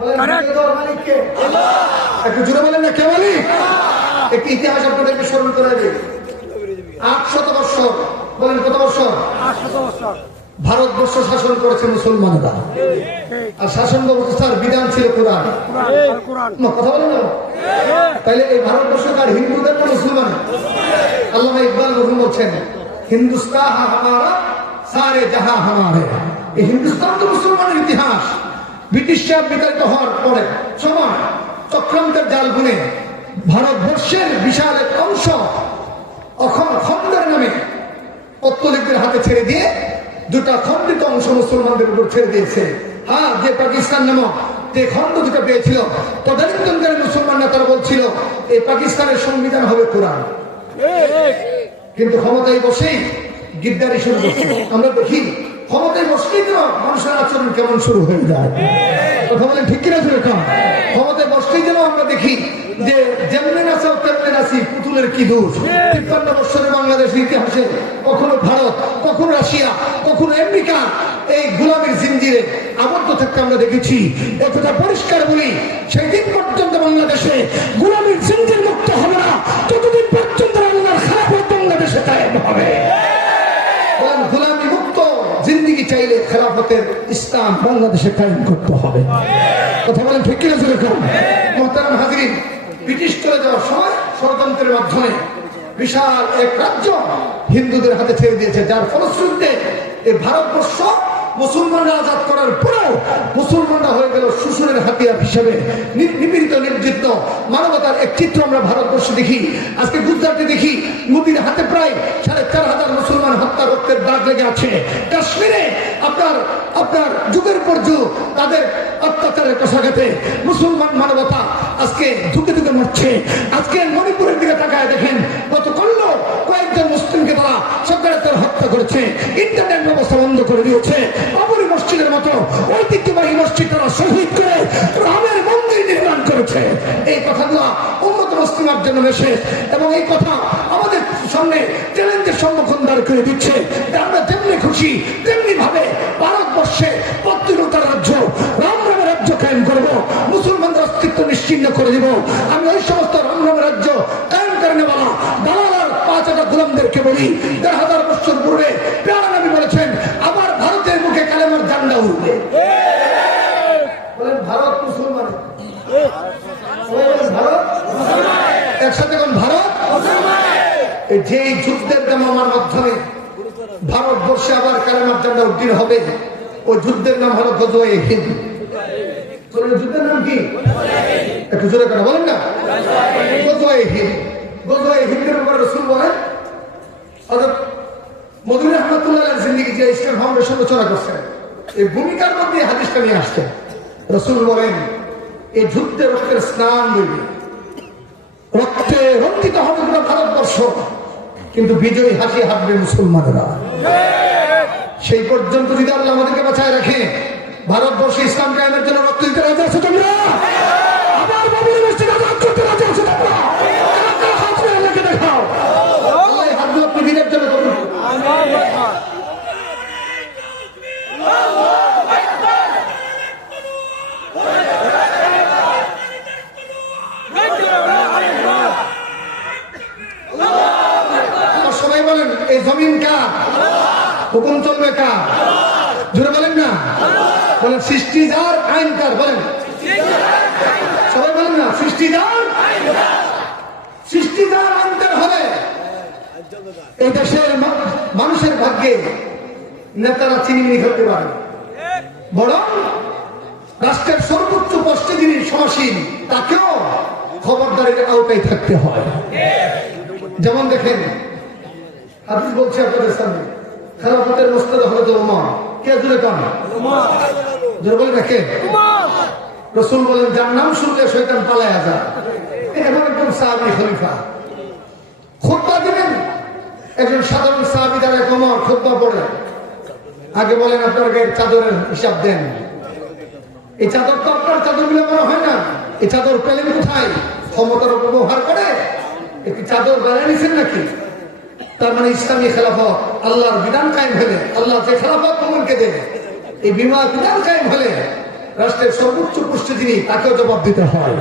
মালিককে একটু জোরে বলেন না, কে মালিক? একটি ইতিহাস আপনাদেরকে স্মরণ করে দিই। 800 বছর, বলেন কত বছর? 800 বছর ভারতবর্ষ শাসন করেছে মুসলমানরা, আর শাসন ব্যবস্থার বিধান ছিল কোরআন। কথা বলেন না? তাইলে এই ভারতবর্ষকার হিন্দুদের না মুসলমান? আল্লামা ইকবাল রহমান বলছেন, হিন্দুস্তান হামারা সারে জাহাঁ হামারে। এই হিন্দুস্তান তো মুসলমানের ইতিহাস। ব্রিটিশরা বিতাড়িত হওয়ার পরে সময় চক্রান্তের জাল বুনে ভারতবর্ষের বিশাল এক অংশ খন্ডের নামে পত্তলিকদের হাতে ছেড়ে দিয়ে দুটা খন্ডিত অংশ মুসলমানদের উপর ছেড়ে দিয়েছে। হ্যাঁ, যে পাকিস্তান নামক যে খন্ড দুটা পেয়েছিল, তদানীন্তনকারী মুসলমানরা তারা বলছিল এই পাকিস্তানের সংবিধান হবে কোরআন। কিন্তু ক্ষমতায় বসেই গিদ্দারি শুরু করছে। আমরা দেখি ক্ষমতায় বসলেই তো মানুষের আচরণ কেমন শুরু হয়ে যায়। কথা বলেন ঠিক কিনা? ক্ষমতায় বসলেই যেন আমরা দেখি যে যেমনি নাচাও তেমনি নাচি, পুতুলের কি দোষ। 53 বছরের বাংলাদেশের ইতিহাসে কখনো ভারত, কখনো রাশিয়া, কখনো আমেরিকা এই গোলামীর জিঞ্জিরে আবদ্ধ থাকতে আমরা দেখেছি। এতটা পরিষ্কার বলি, সেই দিন পর্যন্ত বাংলাদেশে গোলামীর জিঞ্জির মুক্ত হবে না ততদিন পর্যন্ত আল্লাহর খেলাফত বাংলাদেশে কায়েম হবে। গোলামী মুক্ত জিন্দিগি চাইলে খেলাফতের ইসলাম বাংলাদেশে কায়েম করতে হবে। কথা বলেন ঠিক কিনা? মুহতারাম হাজরিন, ব্রিটিশ চলে যাওয়ার সময় ষড়যন্ত্রের মাধ্যমে বিশাল এক রাজ্য হিন্দুদের হাতে ছেড়ে দিয়েছে, যার ফলশ্রুতিতে এই ভারতবর্ষ মুসলমানরা আজাদ করার পরেও মুসলমানরা হয়ে গেল শ্বশুরের হাতিয়ার হিসেবে নিপীড়িত, নির্যাতিত। মানবতার এক চিত্র আমরা ভারতবর্ষে দেখি। আজকে গুজরাটে দেখি মোদির হাতে প্রায় 4,500 মুসলমান হত্যা, রক্তের দাগ লেগে আছে। কাশ্মীরে আপনার যুগের পর যুগ তাদের অত্যাচারের কষাঘাতে মুসলমান মানবতা আজকে ধুকে ধুকে মরছে। আজকে মণিপুরের দিকে তাকায় দেখেন, কত করলো কয়েকজন মুসলিমকে তারা সরকারের হত্যা করেছে, ইন্টারনেট ব্যবস্থা বন্ধ করে দিয়েছে। বাবরি মসজিদের মতো ঐতিহ্যবাহী মসজিদ তারা শহীদ করে রামের মন্দির নির্মাণ করেছে। এই কথাগুলো উম্মত মুসলিমার জন্য মেসেজ, এবং এই কথা আমাদের সামনে চ্যালেঞ্জের সম্মুখীন দাঁড় করে দিচ্ছে। আমরা যেমনি খুশি তেমনি ভাবে ভারতবর্ষে পত্রিকতার রাজ্য, রামের রাজ্য কায়েম করব, মুসলমানদের অস্তিত্ব নিশ্চিহ্ন করে দিব। আমি ওই সমস্ত রামের রাজ্য কায়েম করে নেওয়া দালাল 5,000 গোলামদেরকে বলি, 1,000 বছর পূর্বে প্যারা নবী বলেছেন, আবার ভারতের মুখে কালেমার ঝান্ডা উঠবে। বলেন ভারত মুসলমান, ভারত একসাথে কোন ভারত? যে যুদ্ধের দামার মাধ্যমে ভারতবর্ষে আবার কালেমার ঝান্ডা উদ্দিন হবে, ওই যুদ্ধের নাম হলো গজওয়ে হিন্দ। যুদ্ধের নাম কি? একটু জোরে করে বলেন না। গজওয়ে হিন্দ। গজওয়ে হিন্দের উপর রাসূল বলেন, হযরত মদনী রাহমাতুল্লাহ আলাইহির জিন্দেগি যে ইসলাম ফাউন্ডেশন রচনা করছেন, এই ভূমিকার মধ্যে হাদিসটা নিয়ে আসছেন। রাসূল বলেন, এই যুদ্ধে রক্তের স্নান হইবে, রক্তে রঞ্জিত হবে পুরো ভারতবর্ষ, কিন্তু বিজয়ী হাসি হাঁটবে মুসলমানেরা। সেই পর্যন্ত যদি আল্লাহ আমাদেরকে বাঁচায় রাখে, ভারতবর্ষে ইসলাম কায়েমের জন্য রক্ত দিতে রাজি আছো তোমরা? আবার বাবরি মসজিদ আজাদ করতে রাজি আছো তোমরা? আল্লাহকে দেখাও, আল্লাহ হাতগুলো পৃথিবীর জন্য করুন। সবাই বলেন, এই জমিন কার? হুকুম চলবে কার? জোরে বলেন না। বলেন সৃষ্টি যার, আইন কার? বলেন সবাই বলেন না, সৃষ্টি যার, সৃষ্টি যার, আইন কার হবে। এই দেশের মানুষের ভাগ্যে নেতারা চিনিমিনি করতে পারে, বরং রাষ্ট্রের সর্বোচ্চ পোস্টে যিনি সমাসীন তাকেও খবরদারির আওতায় থাকতে হয়। যেমন দেখেন, হাদিস বলছে আপনাদের সামনে, খেলাফতের মুস্তাদ হযরত ওমর। কে জুড়ে কান? জোরে বলে দেখেন। রাসূল বলেন, যার নাম শুনলে শয়তান পালায়া যায়, এমন একজন সাহাবী খলিফা। খুতবা দিবেন, একজন সাধারণ সাহাবী দাঁড়ায়, ওমর খুতবা পড়ে। আগে বলেন, আপনার গায়ের চাদরের হিসাব দেন। এই চাদর তো আপনার চাদর মিলে মনে হয় না। এই চাদর পেলেন কোথায়? ক্ষমতার ব্যবহার করে একটি চাদর বানিয়ে নিছেন নাকি? তার মানে ইসলামী খেলাফত, আল্লাহর বিধান কায়েম হলে, আল্লাহ যে খেলাফত মোমেনকে দেবে, এই বিধান কায়েম হলে রাষ্ট্রের সর্বোচ্চ পোস্টে যিনি, তাকেও জবাব দিতে হয়।